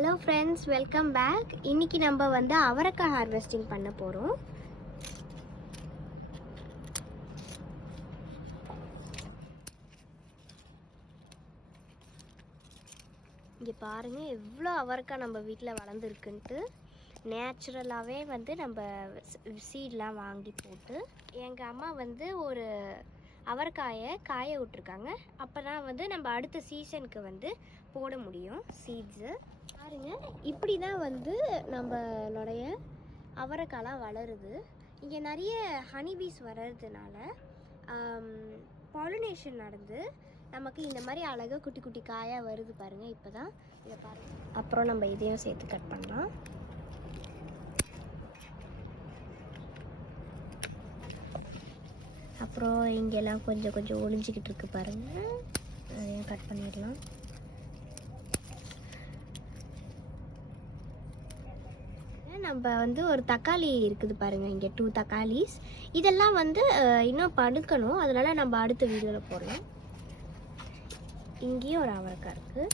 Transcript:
Hello friends, welcome back. இன்னைக்கு நம்ம வந்து அவரைக்காய் ஹார்வெஸ்டிங் பண்ண போகிறோம். இங்கே பாருங்கள் எவ்வளோ அவரைக்காய் நம்ம வீட்டில் வளர்ந்துருக்குன்ட்டு. நேச்சுரலாகவே வந்து நம்ம சீட்லாம் வாங்கி போட்டு எங்கள் அம்மா வந்து ஒரு அவரைக்காயை காய விட்ருக்காங்க. அப்போ தான் வந்து நம்ம அடுத்த சீசனுக்கு வந்து போட முடியும் சீட்ஸு. பாருங்கள், இப்படி தான் வந்து நம்மளுடைய அவரைக்காய்லாம் வளருது. இங்கே நிறைய ஹனிபீஸ் வர்றதுனால பாலினேஷன் நடந்து நமக்கு இந்த மாதிரி அழகாக குட்டி குட்டி காயாக வருது பாருங்கள். இப்போ தான் இதை பாருங்கள். அப்புறம் நம்ம இதையும் சேர்த்து கட் பண்ணலாம். அப்புறம் இங்கெல்லாம் கொஞ்சம் கொஞ்சம் ஒளிஞ்சிக்கிட்டு இருக்கு பாருங்கள், அதையும் கட் பண்ணிடலாம். நம்ம வந்து ஒரு தக்காளி இருக்குது பாருங்கள், இங்கே 2 தக்காளிஸ். இதெல்லாம் வந்து இன்னும் படுக்கணும், அதனால் நம்ம அடுத்த வீடியோவில் போடலாம். இங்கேயும் ஒரு அவரைக்காய் இருக்குது.